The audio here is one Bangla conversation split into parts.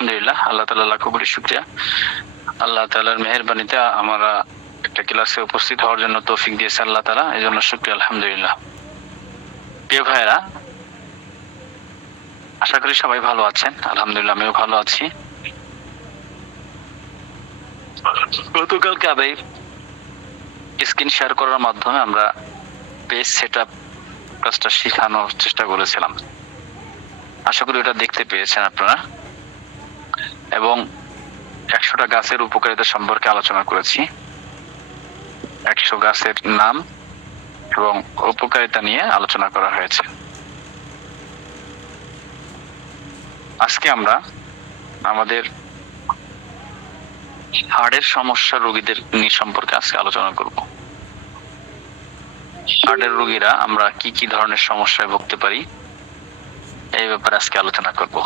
আলহামদুলিল্লাহ, আল্লাহ তাআলা লাখো কোটি শুকরিয়া। আল্লাহ তাআলার মেহেরবানিতে আমরা একটা ক্লাসে উপস্থিত হওয়ার জন্য তৌফিক দিয়েছে আল্লাহ তাআলা, এই জন্য শুকরিয়া আলহামদুলিল্লাহ। প্রিয় ভাইরা, আশা করি সবাই ভালো আছেন। আলহামদুলিল্লাহ আমিও ভালো আছি। গতকালকে আমি স্ক্রিন শেয়ার করার মাধ্যমে আমরা পেজ সেটআপ কাজটা শেখানোর চেষ্টা করেছিলাম। আশা করি ওটা দেখতে পেয়েছেন আপনারা, এবং 100টা গাছের উপকারিতা সম্পর্কে আলোচনা করেছি। 100 গাছের নাম এবং উপকারিতা নিয়ে আলোচনা করা হয়েছে। আজকে আমরা আমাদের হার্টের সমস্যা রোগীদের নিয়ে সম্পর্কে আজকে আলোচনা করব। হার্টের রোগীরা আমরা কি কি ধরনের সমস্যায় ভুগতে পারি এই ব্যাপারে আজকে আলোচনা করব।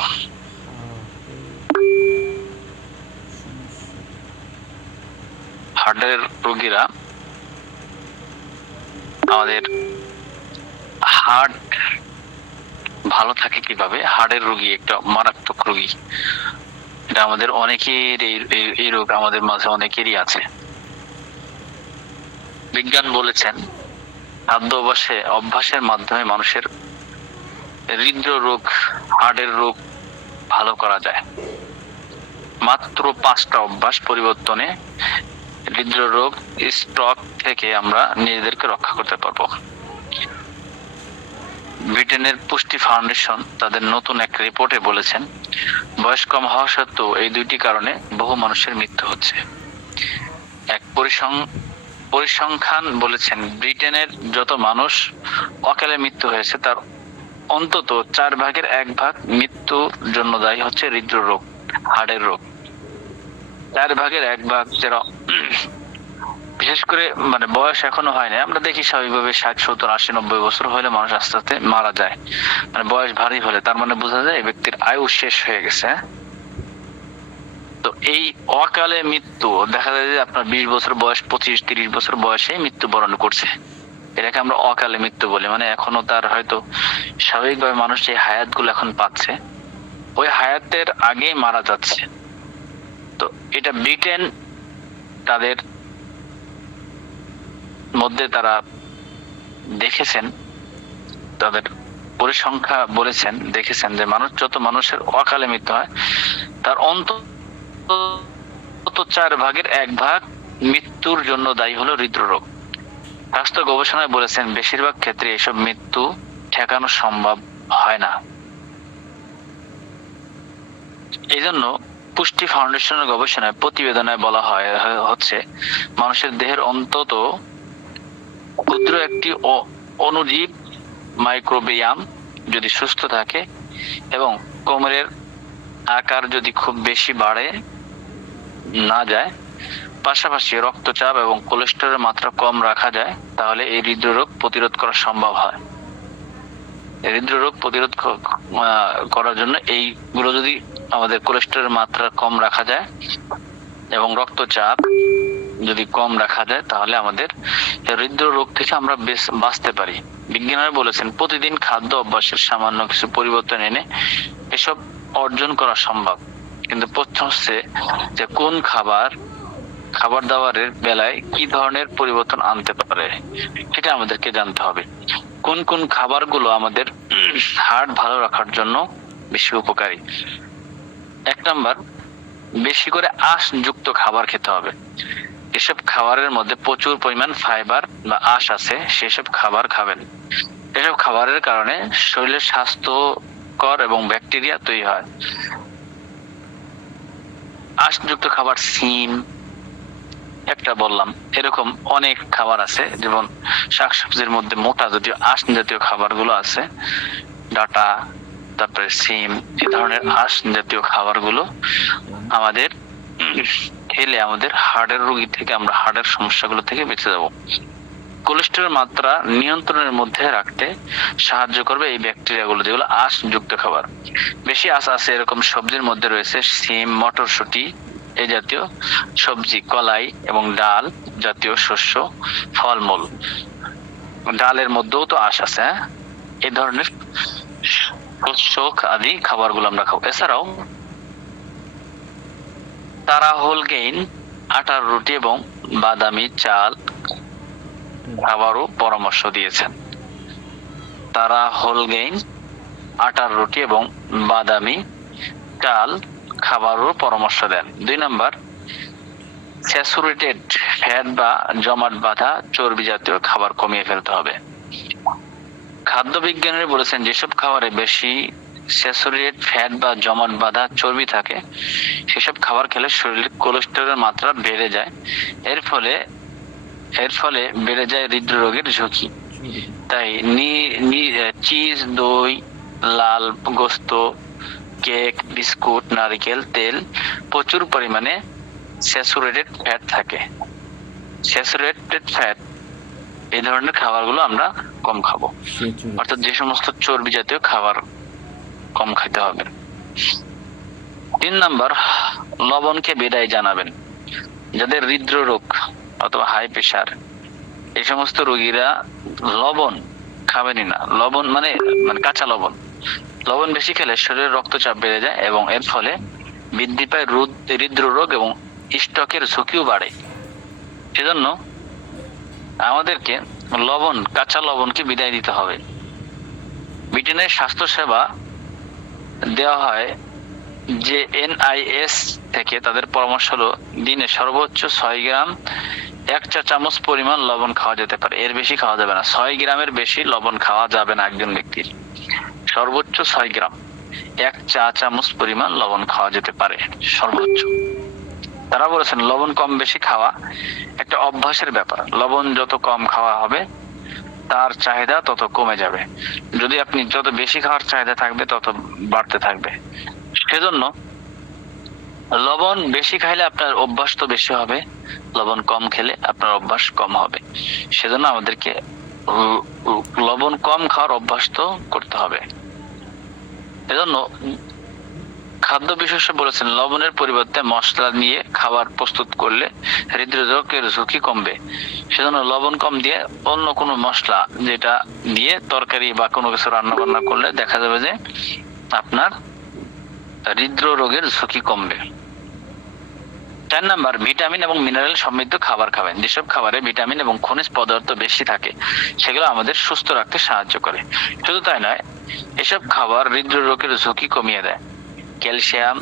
হার্টের রোগীরা আমাদের হার্ট ভালো থাকে কিভাবে? হার্টের রোগী একটা মারাত্মক রোগী, এটা আমাদের অনেকের এই রোগ আমাদের মাঝে অনেকেরই আছে। বিজ্ঞান বলেছেন খাদ্য অভ্যাসের মাধ্যমে মানুষের হৃদরোগ, হার্টের রোগ ভালো করা যায়। মাত্র 5টা অভ্যাস পরিবর্তনে হৃদরোগ, স্ট্রোক থেকে আমরা নিজেদেরকে রক্ষা করতে পারবো। ব্রিটেনের পুষ্টি ফাউন্ডেশন তাদের নতুন এক রিপোর্টে বলেছেন বয়স কম হওয়া সত্ত্বেও এই 2টি কারণে বহু মানুষের মৃত্যু হচ্ছে। এক পরিসংখ্যান বলেছেন ব্রিটেনের যত মানুষ অকালে মৃত্যু হয়েছে তার অন্তত 1/4 মৃত্যুর জন্য দায়ী হচ্ছে হৃদরোগ, হার্টের রোগ। 1/4 যেটা বিশেষ করে বয়স এখনো হয় না, আমরা দেখি স্বাভাবিকভাবে 60, 70, 80, 90 বছর হলে মানুষ আস্তে আস্তে মারা যায়। বয়স ভারী হলে তার বোঝা যায় এই ব্যক্তির আয়ু শেষ হয়ে গেছে। তো এই অকালে মৃত্যু দেখা যায় যে আপনার 20 বছর বয়স, 25, 30 বছর বয়সে মৃত্যুবরণ করছে। এটাকে আমরা অকালে মৃত্যু বলি। এখনো তার হয়তো স্বাভাবিকভাবে মানুষ যে হায়াত গুলো এখন পাচ্ছে ওই হায়াতের আগে মারা যাচ্ছে। তো এটা ব্রিটেন তাদের মধ্যে তারা দেখেছেন, তাদের পরিসংখ্যা দেখেছেন যে মানুষের অকালে মৃত্যু হয় তার অন্তত 1/4 মৃত্যুর জন্য দায়ী হলো হৃদরোগ। স্বাস্থ্য গবেষণায় বলেছেন বেশিরভাগ ক্ষেত্রে এসব মৃত্যু ঠেকানো সম্ভব হয় না। এই জন্য পুষ্টি ফাউন্ডেশনের গবেষণায় প্রতিবেদনে বলা হচ্ছে মানুষের দেহের অন্তত ক্ষুদ্র একটি অণুজীব মাইক্রোবিয়াম যদি সুস্থ থাকে এবং কোমরের আকার যদি খুব বেশি বাড়ে না যায়, পাশাপাশি রক্তচাপ এবং কোলেস্টেরলের মাত্রা কম রাখা যায়, তাহলে এই হৃদরোগ প্রতিরোধ করা সম্ভব হয়। হৃদরোগ প্রতিরোধ করার জন্য এইগুলো যদি আমাদের কোলেস্টেরলের মাত্রা কম রাখা যায় এবং রক্তচাপ যদি কম রাখা যায়, তাহলে আমাদের হৃদরোগ থেকে আমরা বাঁচতে পারি। বিজ্ঞানীরা বলেছেন প্রতিদিন খাদ্য অভ্যাসের সামান্য কিছু পরিবর্তন এনে এসব অর্জন করা সম্ভব। কিন্তু প্রশ্ন হচ্ছে যে কোন খাবার দাবারের বেলায় কি ধরনের পরিবর্তন আনতে পারে, সেটা আমাদেরকে জানতে হবে। কোন কোন খাবারগুলো আমাদের হার্ট ভালো রাখার জন্য বেশি উপকারী? 1 নাম্বার, বেশি করে আঁশযুক্ত খাবার খেতে হবে। এসব খাবারের মধ্যে প্রচুর পরিমাণ ফাইবার বা আঁশ আছে, সেসব খাবার খাবেন। এসব খাবারের কারণে শরীরের স্বাস্থ্যকর এবং ব্যাকটেরিয়া তৈরি হয়। আঁশযুক্ত খাবার সিম একটা বললাম, এরকম অনেক খাবার আছে, যেমন শাকসবজির মধ্যে মোটা জাতীয় আঁশ জাতীয় খাবারগুলো আছে, ডাটা, তারপরে সিম, এই ধরনের আঁশ জাতীয় খাবারগুলো আমাদের খেলে আমাদের হার্টের রোগী থেকে, আমরা হার্টের সমস্যাগুলো থেকে বেঁচে যাব। কোলেস্টেরল মাত্রা নিয়ন্ত্রণের মধ্যে রাখতে সাহায্য করবে এই ব্যাকটেরিয়াগুলো, যেগুলো আঁশযুক্ত খাবার। বেশি আঁশ আছে এরকম সবজির মধ্যে রয়েছে সিম, মটরশুঁটি, এই জাতীয় সবজি, কলাই এবং ডাল জাতীয় শস্য, ফলমূল। ডালের মধ্যেও তো আঁশ আছে, এই ধরনের শস্য আদি খাবারগুলো আমরা খাবো। এছাড়াও তারা হোলগেইন আটার রুটি এবং বাদামি চাল খাবারও পরামর্শ দিয়েছেন। তারা হোলগেইন আটার রুটি এবং বাদামি চাল খাবারও পরামর্শ দেন। 2 নম্বর, স্যাচুরেটেড ফ্যাট বা জমাট বাঁধা চর্বি জাতীয় খাবার কমিয়ে ফেলতে হবে। খাদ্য বিজ্ঞানীরা বলেছেন যেসব খাবারে বেশি স্যাচুরেটেড ফ্যাট বা জমাট বাঁধা চর্বি থাকে সেসব খাবার খেলে শরীরে কোলেস্টেরলের মাত্রা বেড়ে যায়। এর ফলে বেড়ে যায় হৃদরোগের ঝুঁকি। তাই চিজ, দই, লাল গোস্ত, কেক, বিস্কুট, নারকেল তেল প্রচুর পরিমাণে স্যাচুরেটেড ফ্যাট থাকে। স্যাচুরেটেড ফ্যাট এই ধরনের খাবারগুলো আমরা কম খাবো, অর্থাৎ যে সমস্ত চর্বি জাতীয় খাবার কম খেতে হবে। 3 নম্বর, লবণকে বিদায় জানাবেন। যাদের হৃদরোগ অথবা হাই প্রেশার এই সমস্ত রোগীরা লবণ খাবেনই না। লবণ মানে কাঁচা লবণ। লবণ বেশি খেলে শরীরের রক্তচাপ বেড়ে যায় এবং এর ফলে বৃদ্ধি পায় হৃদরোগ এবং স্ট্রোকের ঝুঁকিও বাড়ে। সেজন্য আমাদেরকে কাঁচা লবণকে বিদায় দিতে হবে। ব্রিটেনের স্বাস্থ্য সেবা দেওয়া হয় যে NIS থেকে তাদের পরামর্শ হলো দিনে সর্বোচ্চ 6 গ্রাম 1 চা চামচ পরিমাণ লবণ খাওয়া যেতে পারে, এর বেশি খাওয়া যাবে না। 6 গ্রামের বেশি লবণ খাওয়া যাবে না একজন ব্যক্তির। সর্বোচ্চ 6 গ্রাম 1 চা চামচ পরিমাণ লবণ খাওয়া যেতে পারে সর্বোচ্চ। তারা বলেছেন লবণ কম বেশি খাওয়া একটা অভ্যাসের ব্যাপার। লবণ যত কম খাওয়া হবে তার চাহিদা তত কমে যাবে। যদি আপনি যত বেশি খাওয়ার চাহিদা থাকবে তত বাড়তে থাকবে। সেজন্য লবণ বেশি খাইলে আপনার অভ্যাস তো বেশি হবে, লবণ কম খেলে আপনার অভ্যাস কম হবে। সেজন্য আমাদেরকে লবণ কম খাওয়ার অভ্যাস তো করতে হবে। এজন্য খাদ্য বিশেষজ্ঞ বলেছেন লবণের পরিবর্তে মশলা নিয়ে খাবার প্রস্তুত করলে হৃদরোগের ঝুঁকি কমবে। সেজন্য লবণ কম দিয়ে অন্য কোনো মশলা যেটা দিয়ে তরকারি বা কোনো কিছু রান্না বান্না করলে দেখা যাবে যে আপনার হৃদরোগের ঝুঁকি কমবে। 4 নম্বর, ভিটামিন এবং মিনারেল সমৃদ্ধ খাবার খাবেন। যেসব খাবারে ভিটামিন এবং খনিজ পদার্থ বেশি থাকে সেগুলো আমাদের সুস্থ রাখতে সাহায্য করে। শুধু তাই নয়, এসব খাবার হৃদরোগের ঝুঁকি কমিয়ে দেয়। ক্যালসিয়াম,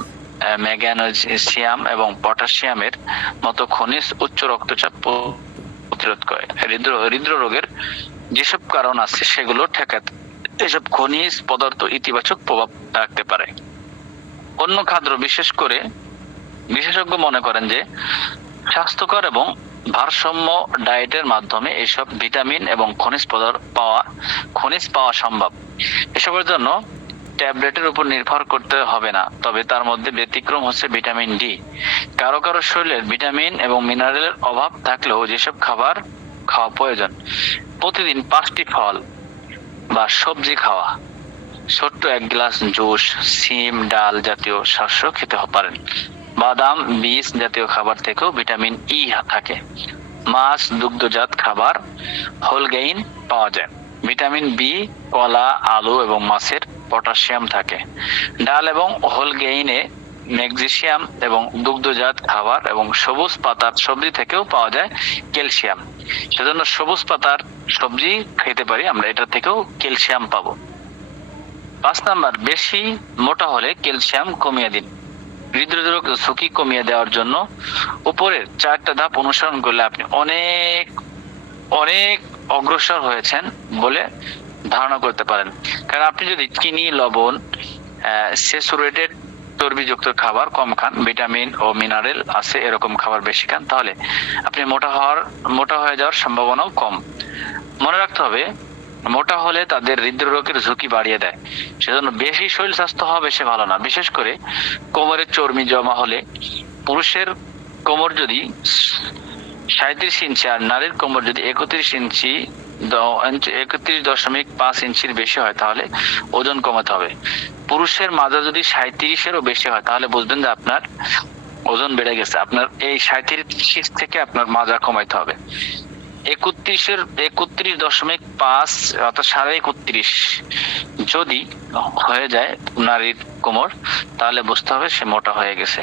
ম্যাগনেসিয়াম এবং পটাশিয়ামের মতো খনিজ উচ্চ রক্তচাপ প্রতিরোধ করে। হৃদরোগের যেসব কারণ আছে সেগুলো ঠেকাতে এসব খনিজ পদার্থ ইতিবাচক প্রভাব রাখতে পারে। অন্য খাদ্য বিশেষজ্ঞ মনে করেন যে স্বাস্থ্যকর এবং ভারসাম্য ডায়েটের মাধ্যমে এসব ভিটামিন এবং খনিজ পাওয়া সম্ভব। এসবের জন্য ট্যাবলেটের উপর নির্ভর করতে হবে না, তবে তার মধ্যে ব্যতিক্রম হচ্ছে ভিটামিন ডি। কারো শরীরে ভিটামিন এবং মিনারেলের অভাব থাকলেও যেসব খাবার খাওয়া প্রয়োজন, প্রতিদিন 5টি ফল বা সবজি খাওয়া, ছোট্ট 1 গ্লাস জুস, সিম, ডাল জাতীয় শস্য খেতে পারেন। বাদাম, বীজ জাতীয় খাবার থেকেও ভিটামিন ই থাকে। মাছ, দুগ্ধজাত খাবার, হোলগেইন পাওয়া যায়। ভিটামিন বি, কলা, আলু এবং মাছের পটাশিয়াম থাকে। ডাল এবং হোলগেইনে ম্যাগনেসিয়াম এবং দুগ্ধজাত খাবার এবং সবুজ পাতার সবজি থেকেও পাওয়া যায় ক্যালসিয়াম। সেজন্য সবুজ পাতার সবজি খেতে পারি আমরা, এটা থেকেও ক্যালসিয়াম পাবো। 5 নম্বর, বেশি মোটা হলে ক্যালসিয়াম কমিয়ে দিন। হৃদরোগ ঝুঁকি কমিয়ে দেওয়ার জন্য উপরের 4টা ধাপ অনুসরণ করলে আপনি অনেক অনেক অগ্রসর হয়েছেন বলে ধারণা করতে পারেন। কারণ আপনি যদি চিনি, লবণ, স্যাচুরেটেড চর্বিযুক্ত খাবার কম খান, ভিটামিন ও মিনারেল আছে এরকম খাবার বেশি খান, তাহলে আপনি মোটা হয়ে যাওয়ার সম্ভাবনাও কম। মনে রাখতে হবে মোটা হলে তাদের হৃদরোগের ঝুঁকি বাড়িয়ে দেয়। সেজন্য বেশি শরীর স্বাস্থ্য হওয়া বেশি ভালো না। বিশেষ করে কোমরের চর্বি জমা হলে, পুরুষের কোমর যদি 37 ইঞ্চি আর নারীর কোমর যদি 31.5 ইঞ্চির বেশি হয় তাহলে ওজন কমাতে হবে। পুরুষের মাজা যদি 37-এরও বেশি হয় তাহলে বুঝবেন যে আপনার ওজন বেড়ে গেছে। আপনার এই 37 থেকে আপনার মাজা কমাইতে হবে। 31.5 অর্থাৎ 31.5 যদি হয়ে যায় নারীর কোমর, তাহলে বুঝতে হবে সে মোটা হয়ে গেছে।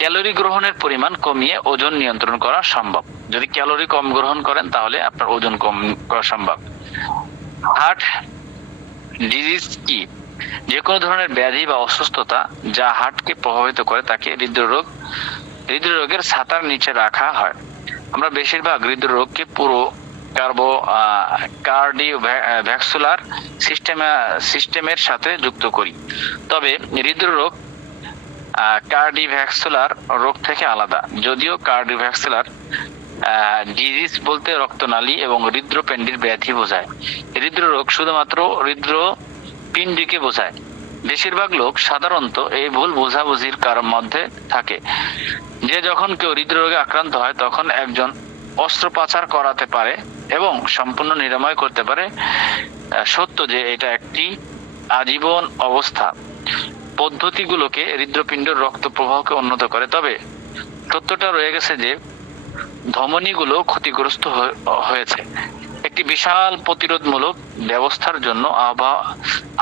ক্যালোরি গ্রহণের পরিমাণ কমিয়ে ওজন নিয়ন্ত্রণ করা সম্ভব। যদি ক্যালোরি কম গ্রহণ করেন তাহলে আপনার ওজন কম করা সম্ভব। হার্ট ডিজিজ কি? যে কোনো ধরনের ব্যাধি বা অসুস্থতা যা হার্টকে প্রভাবিত করে তাকে হৃদরোগ হৃদরোগের ছাতার নিচে রাখা হয়। আমরা বেশিরভাগ হৃদরোগকে পুরো কার্ডিওভ্যাস্কুলার সিস্টেমের সাথে যুক্ত করি, তবে হৃদরোগ কার্ডিওভ্যাস্কুলার রোগ থেকে আলাদা। যদিও কার্ডিওভ্যাস্কুলার ডিজিজ বলতে রক্তনালী এবং হৃদপিণ্ডের ব্যাধি বোঝায়, হৃদরোগ শুধুমাত্র হৃদপিণ্ডকে বোঝায়। বেশিরভাগ লোক সাধারণত এই ভুল বোঝাবুঝির কারণ মধ্যে থাকে যে যখন কেউ হৃদরোগে আক্রান্ত হয় তখন একজন অস্ত্রোপচার করাতে পারে এবং সম্পূর্ণ নিরাময় করতে পারে। সত্য যে এটা একটি আজীবন অবস্থা। পদ্ধতিগুলোকে হৃদপিণ্ডের রক্ত প্রবাহকে উন্নত করে, তবে সত্যটা রয়ে গেছে যে ধমনীগুলো ক্ষতিগ্রস্ত হয়েছে। একটি বিশাল প্রতিরোধমূলক ব্যবস্থার জন্য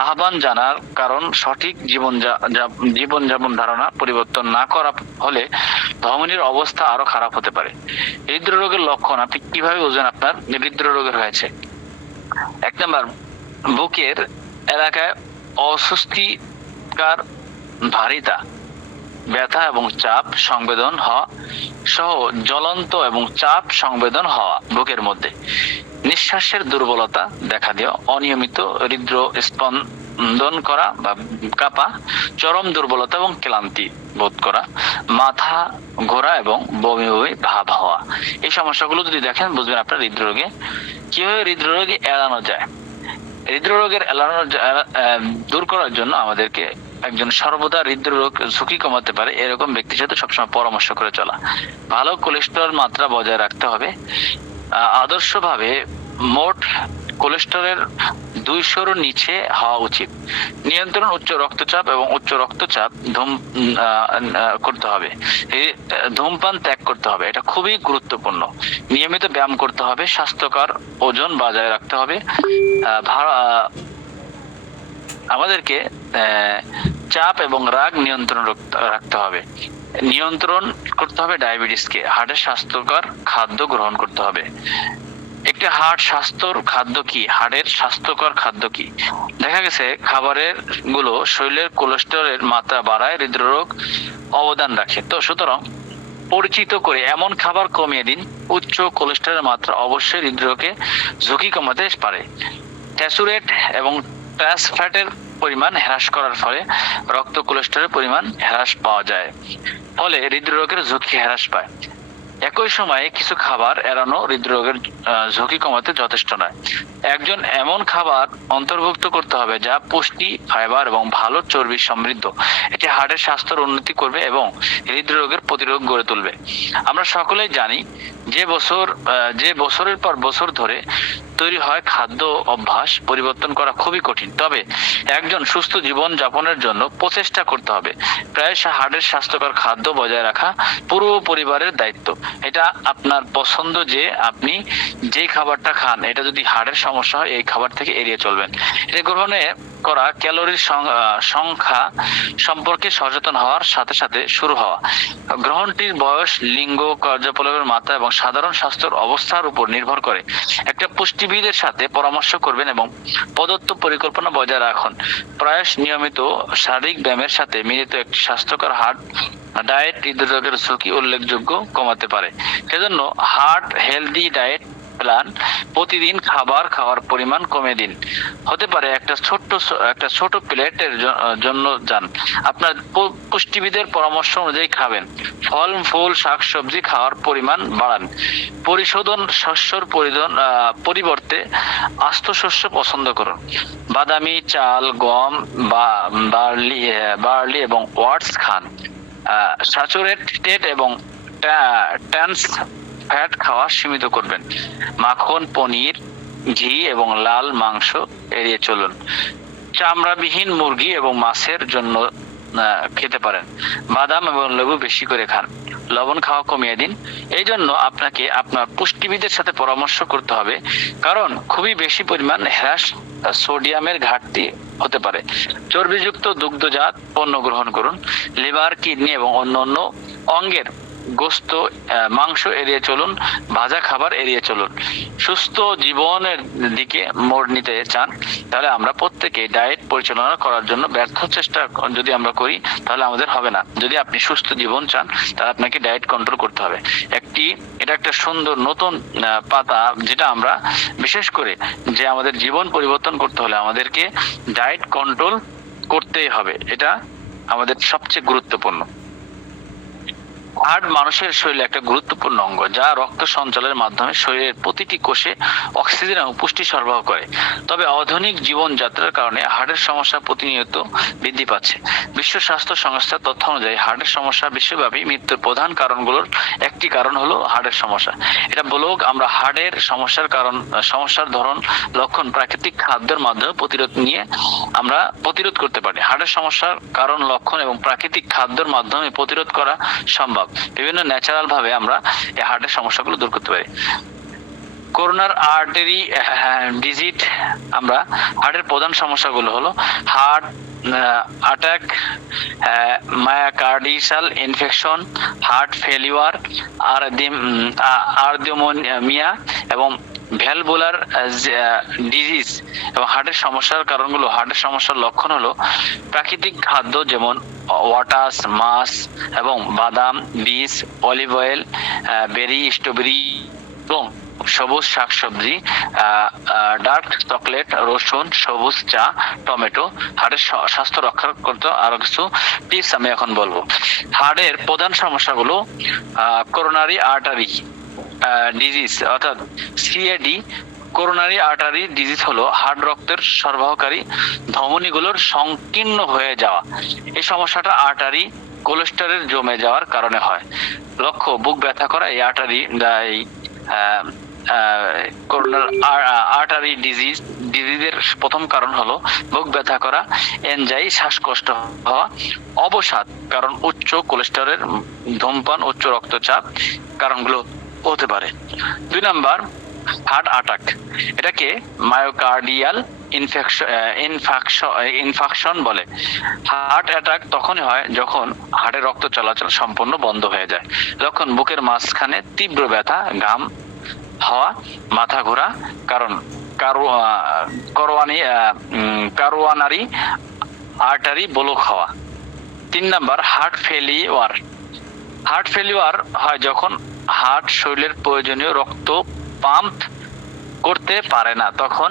আহ্বান জানার কারণ সঠিক জীবনযাপন ধারণা পরিবর্তন না করা হলে ধমনীর অবস্থা আরো খারাপ হতে পারে। হৃদরোগের লক্ষণ আপনি কিভাবে বুঝবেন আপনার হৃদরোগের হয়েছে? 1 নাম্বার, বুকের এলাকায় অস্বস্তিকর ভারিতা, ব্যথা এবং চাপ সংবেদন হওয়া সহ জ্বলন্ত এবং চাপ সংবেদন হওয়া বুকের মধ্যে। নিঃশ্বাসের দুর্বলতা দেখা দেওয়া, অনিয়মিত হৃদ স্পন্দন করা বা কাঁপা, চরম দুর্বলতা এবং ক্লান্তি বোধ করা, মাথা ঘোরা এবং বমি বমি ভাব হওয়া। এই সমস্যাগুলো যদি দেখেন বুঝবেন আপনার হৃদরোগে। কিভাবে হৃদরোগে এড়ানো যায়? হৃদরোগের দূর করার জন্য আমাদেরকে একজন সর্বদা হৃদরোগ ঝুঁকি কমাতে পারে এরকম ব্যক্তির সাথে সবসময় পরামর্শ করে চলা। ভালো কোলেস্টেরল মাত্রা বজায় রাখতে হবে। আদর্শভাবে মোট কোলেস্টেরলের 200-র নিচে হওয়া উচিত। নিয়ন্ত্রণ উচ্চ রক্তচাপ এবং উচ্চ রক্তচাপ করতে হবে। ধূমপান ত্যাগ করতে হবে, এটা খুবই গুরুত্বপূর্ণ। নিয়মিত ব্যায়াম করতে হবে। স্বাস্থ্যকর ওজন বজায় রাখতে হবে। আমাদেরকে চাপ এবং রাগ নিয়ন্ত্রণ রাখতে হবে। নিয়ন্ত্রণ করতে হবে ডায়াবেটিসকে। হার্টের স্বাস্থ্যকর খাদ্য গ্রহণ করতে হবে। একটি হার্ট স্বাস্থ্যর খাদ্য কি? হার্টের স্বাস্থ্যকর খাদ্য কি? দেখা গেছে খাবারের গুলো শরীরের কোলেস্টেরলের মাত্রা বাড়ায়, হৃদরোগ অবদান রাখে। তো সুতরাং পরিচিত করে এমন খাবার কমিয়ে দিন। উচ্চ কোলেস্টেরলের মাত্রা অবশ্যই হৃদরোগে ঝুঁকি কমাতে পারে। স্যাচুরেট এবং ট্রান্স ফ্যাটের পরিমাণ হ্রাস করার ফলে রক্ত কোলেস্টেরলের পরিমাণ হ্রাস পাওয়া যায়, ফলে হৃদরোগের ঝুঁকি হ্রাস পায়। একই সময়ে কিছু খাবার এড়ানো হৃদরোগের ঝুঁকি কমাতে যথেষ্ট নয়। একজন এমন খাবার অন্তর্ভুক্ত করতে হবে যা পুষ্টি, ফাইবার এবং ভালো চর্বি সমৃদ্ধ। এটি হার্টের স্বাস্থ্যের উন্নতি করবে এবং হৃদরোগের প্রতিরোধ গড়ে তুলবে। আমরা সকলেই জানি যে বছরের পর বছর ধরে তৈরি হয় খাদ্য অভ্যাস পরিবর্তন করা খুবই কঠিন, তবে একজন সুস্থ জীবন যাপনের জন্য প্রচেষ্টা করতে হবে। প্রায়শ হার্টের স্বাস্থ্যকর খাদ্য বজায় রাখা পুরো পরিবারের দায়িত্ব। এটা আপনার পছন্দ যে আপনি যে খাবারটা খান, এটা যদি হার্টের সমস্যা হয় এই খাবার থেকে এড়িয়ে চলবেন। এটা গ্রহণে করা ক্যালোরির সংখ্যা সম্পর্কে সচেতন হওয়ার সাথে সাথে শুরু হওয়া। গ্রহণটির বয়স, লিঙ্গ, কার্যকলাপের মাত্রা এবং সাধারণ স্বাস্থ্যের অবস্থার উপর নির্ভর করে। একটা পুষ্টিবিদের সাথে পরামর্শ করবেন এবং প্রদত্ত পরিকল্পনা বজায় রাখুন। প্রায়শ নিয়মিত শারীরিক ব্যায়ামের সাথে মিলিত একটি স্বাস্থ্যকর হার্ট ডায়েট হৃদরোগের ঝুঁকি উল্লেখযোগ্য কমাতে পারে। সেজন্য হার্ট হেলদি ডায়েট প্ল্যান, প্রতিদিন খাবার খাওয়ার পরিমাণ কমিয়ে দিন। হতে পারে একটা ছোট প্লেটের জন্য যান। আপনার পুষ্টিবিদের পরামর্শ অনুযায়ী খাবেন। ফল, ফুল, শাকসবজি খাওয়ার পরিমাণ বাড়ান। পরিশোধন শস্যর পরিবর্তে আস্ত শস্য পছন্দ করুন। বাদামি চাল, গম বা বার্লি এবং ওটস খান। স্যাচুরেটেড এবং ট্রান্স ফ্যাট খাওয়া সীমিত করবেন। মাখন, পনির, ঘি এবং লাল মাংস এড়িয়ে চলুন। চামড়াবিহীন মুরগি এবং মাছের জন্য খেতে পারেন। বাদাম এবং লেবু বেশি করে খান। লবণ খাওয়া কমিয়ে দিন। এই জন্য আপনাকে আপনার পুষ্টিবিদের সাথে পরামর্শ করতে হবে, কারণ খুবই বেশি পরিমাণ হ্রাস সোডিয়ামের ঘাটতি হতে পারে। চর্বিযুক্ত দুগ্ধজাত পণ্য গ্রহণ করুন। লিভার, কিডনি এবং অন্যান্য অঙ্গের গোস্ত, মাংস এড়িয়ে চলুন, ভাজা খাবার এড়িয়ে চলুন। সুস্থ জীবনের দিকে মোড় নিতে চান তাহলে আমরা প্রত্যেকে ডায়েট পরিচালনা করার জন্য ব্যর্থ চেষ্টা যদি আমরা করি তাহলে আমাদের হবে না। যদি আপনি সুস্থ জীবন চান তাহলে আপনাকে ডায়েট কন্ট্রোল করতে হবে। এটা একটা সুন্দর নতুন পাতা, যেটা আমরা বিশেষ করে যে আমাদের জীবন পরিবর্তন করতে হলে আমাদেরকে ডায়েট কন্ট্রোল করতেই হবে। এটা আমাদের সবচেয়ে গুরুত্বপূর্ণ। হার্ট মানুষের শরীরে একটা গুরুত্বপূর্ণ অঙ্গ, যা রক্ত সঞ্চালনের মাধ্যমে শরীরের প্রতিটি কোষে অক্সিজেন এবং পুষ্টি সরবরাহ করে। তবে আধুনিক জীবনযাত্রার কারণে হার্টের সমস্যা প্রতিনিয়ত বৃদ্ধি পাচ্ছে। বিশ্ব স্বাস্থ্য সংস্থার তথ্য অনুযায়ী হার্টের সমস্যা বিশ্বব্যাপী মৃত্যুর প্রধান কারণগুলোর একটি কারণ হলো হার্টের সমস্যা। এটা বলুক আমরা হার্টের সমস্যার ধরন, লক্ষণ প্রাকৃতিক খাদ্যের মাধ্যমে আমরা প্রতিরোধ করতে পারি। হার্টের সমস্যার কারণ, লক্ষণ এবং প্রাকৃতিক খাদ্যের মাধ্যমে প্রতিরোধ করা সম্ভব। বিভিন্ন ন্যাচারাল ভাবে আমরা এই হার্টের সমস্যাগুলো দূর করতে পারি। করোনার আর্টারি ডিজিজ। আমরা হার্টের প্রধান সমস্যাগুলো হলো heart attack, myocardial infection, heart failure, আর্দিওমোনিয়া এবং ভ্যালভুলার ডিজিজ। এবং হার্টের সমস্যার কারণগুলো, হার্টের সমস্যার লক্ষণ হলো প্রাকৃতিক খাদ্য যেমন ওয়াটাস, মাছ এবং বাদাম, বীজ, অলিভ অয়েল, বেরি, স্ট্রবেরি এবং সবুজ শাকসবজি, ডার্ক চকলেট, রসুন, সবুজ চা, টমেটো। হার্টের স্বাস্থ্য রক্ষা করতে আরো কিছু টিপস আমি এখন বলবো। হার্টের প্রধান সমস্যাগুলো করোনারি আর্টারি ডিজিজ অর্থাৎ সিএডি। করোনারি আর্টারি ডিজিজ হলো হার্ট রক্তের সরবরাহকারী ধমনীগুলোর সংকীর্ণ হয়ে যাওয়া। এই সমস্যাটা আর্টারি কোলেস্টেরল জমে যাওয়ার কারণে হয়। লক্ষ্য বুক ব্যথা করা। এই করোনার আর্টারি ডিজিজের প্রথম কারণ হলো বুক ব্যথা করা, এনজাই, শ্বাসকষ্ট হওয়া, অবসাদ, কারণ উচ্চ কোলেস্টেরল, ধূমপান, উচ্চ রক্তচাপ কারণগুলো হতে পারে। 2 নাম্বার, হার্ট অ্যাটাক। এটাকে মায়োকার্ডিয়াল ইনফাকশন বলে। হার্ট অ্যাটাক তখনই হয় যখন হার্টের রক্ত চলাচল সম্পূর্ণ বন্ধ হয়ে যায়। যখন বুকের মাঝখানে তীব্র ব্যথা, ঘাম হওয়া, মাথা ঘোরা, কারণ করোনারি আর্টারি ব্লক হওয়া। 3 number, heart failure. Heart failure হয় যখন হার্ট শরীরের প্রয়োজনীয় রক্ত পাম্প করতে পারে না, তখন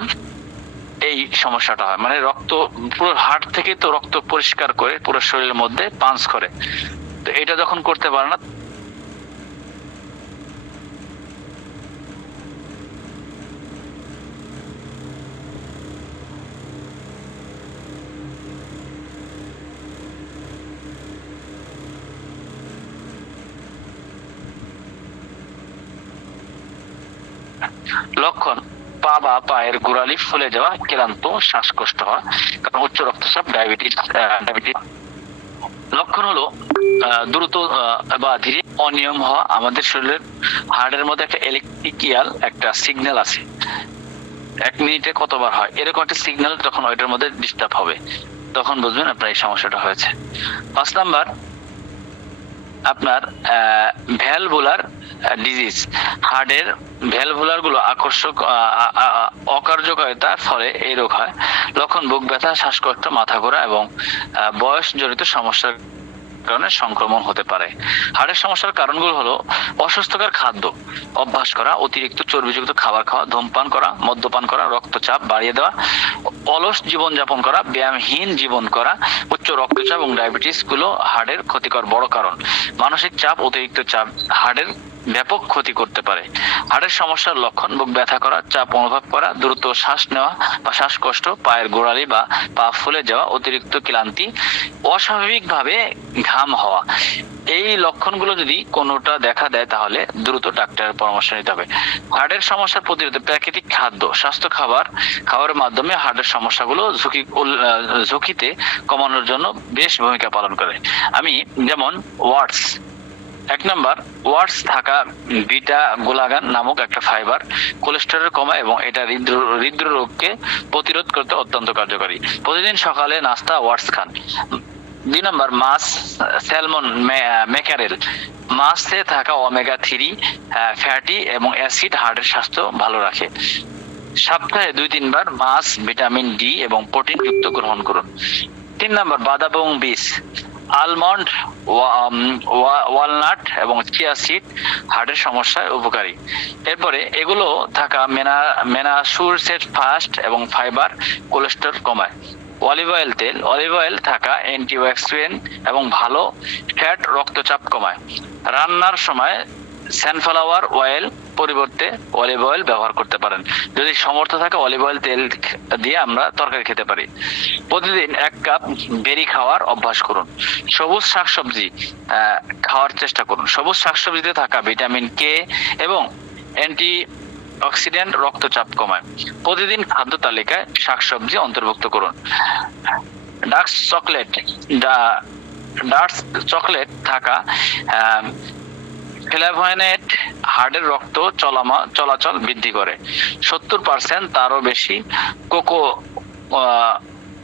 এই সমস্যাটা হয়। মানে রক্ত পুরো হার্ট থেকে তো রক্ত পরিষ্কার করে পুরো শরীরের মধ্যে পাঞ্চ করে, তো এটা যখন করতে পারে না লক্ষণ পা বা পায়ের গোড়ালি ফুলে যাওয়া, ক্লান্ত, শ্বাসকষ্ট হওয়া, কারণ উচ্চ রক্তচাপ, ডায়াবেটিস। লক্ষণ হলো দ্রুত বা ধীরে অনিয়ম হওয়া। আমাদের শরীরের হার্টের মধ্যে একটা ইলেকট্রিক্যাল একটা সিগন্যাল আছে, 1 মিনিটে কতবার হয়, এরকম একটা সিগন্যাল যখন ওইটার মধ্যে ডিস্টার্ব হবে তখন বুঝবেন আপনার এই সমস্যাটা হয়েছে। 5 নাম্বার, আপনার ভ্যালভুলার ডিজিজ। হার্টের ভ্যালভুলার গুলো অকার্যকারিতার ফলে এই রোগ হয়। লক্ষণ বুক ব্যথা, শ্বাসকষ্ট, মাথা ঘোরা এবং বয়স জনিত সমস্যার কারণে সংক্রমণ হতে পারে। হার্টের সমস্যার কারণগুলো হলো অস্বাস্থ্যকর খাদ্য অভ্যাস করা, অতিরিক্ত চর্বিযুক্ত খাবার খাওয়া, ধূমপান করা, মদ্যপান করা, রক্তচাপ বাড়িয়ে দেওয়া, অলস জীবনযাপন করা, ব্যায়ামহীন জীবন করা, উচ্চ রক্তচাপ এবং ডায়াবেটিস গুলো হার্টের ক্ষতিকর বড় কারণ। মানসিক চাপ, অতিরিক্ত চাপ হার্টের ব্যাপক ক্ষতি করতে পারে। হার্টের সমস্যার লক্ষণ বুক ব্যথা করা, চাপ অনুভব করা, দ্রুত শ্বাস নেওয়া বা শ্বাসকষ্ট, পায়ের গোড়ালি বা পা ফুলে যাওয়া, অতিরিক্ত ক্লান্তি, অস্বাভাবিকভাবে ঘাম হওয়া। এই লক্ষণগুলো যদি কোনোটা দেখা দেয় তাহলে দ্রুত ডাক্তারের পরামর্শ নিতে হবে। হার্টের সমস্যা প্রতিরোধে প্রাকৃতিক খাদ্য, স্বাস্থ্য খাবারের মাধ্যমে হার্টের সমস্যাগুলো ঝুঁকিতে কমানোর জন্য বেশ ভূমিকা পালন করে। আমি যেমন ওয়াটস 1 নাম্বার, ওয়াটস থাকা বিটা গ্লুকান নামক একটা ফাইবার কোলেস্টেরল কমায় এবং এটা হৃদরোগকে প্রতিরোধ করতে অত্যন্ত কার্যকরী। প্রতিদিন সকালে নাস্তা ওয়াটস খান। 2 নম্বর মাছ, স্যালমন, ম্যাকারেল। মাছে থাকা ওমেগা 3 ফ্যাটি এবং অ্যাসিড হার্টের স্বাস্থ্য ভালো রাখে। সপ্তাহে 2-3 বার মাছ, ভিটামিন ডি এবং প্রোটিন যুক্ত গ্রহণ করুন। 3 নম্বর বাদাম এবং বীজ, আলমন্ড, ওয়ালনাট এবং চিয়া সিড হার্টের সমস্যায় উপকারী। এরপরে এগুলো থাকা মেনাসুরসেট ফাস্ট এবং ফাইবার কোলেস্টেরল কমায়। অলিভ অয়েল তেল, অলিভ অয়েল থাকা অ্যান্টিঅক্সিডেন্ট এবং ভালো ফ্যাট রক্তচাপ কমায়। রান্নার সময় সানফ্লাওয়ার অয়েল পরিবর্তে অলিভ অয়েল ব্যবহার করতে পারেন। যদি সমর্থ থাকে অলিভ অয়েল তেল দিয়ে আমরা তরকারি খেতে পারি। প্রতিদিন 1 কাপ বেরি খাওয়ার অভ্যাস করুন। সবুজ শাকসবজি খাওয়ার চেষ্টা করুন। সবুজ শাকসবজিতে থাকা ভিটামিন কে এবং অ্যান্টি অক্সিডেন্ট রক্তচাপ কমায়। প্রতিদিন খাদ্য তালিকায় শাকসবজি অন্তর্ভুক্ত করুন। ডার্ক চকলেট থাকা ফ্লেভোনয়েড হার্টের রক্ত চলাচল বৃদ্ধি করে। 70% তারও বেশি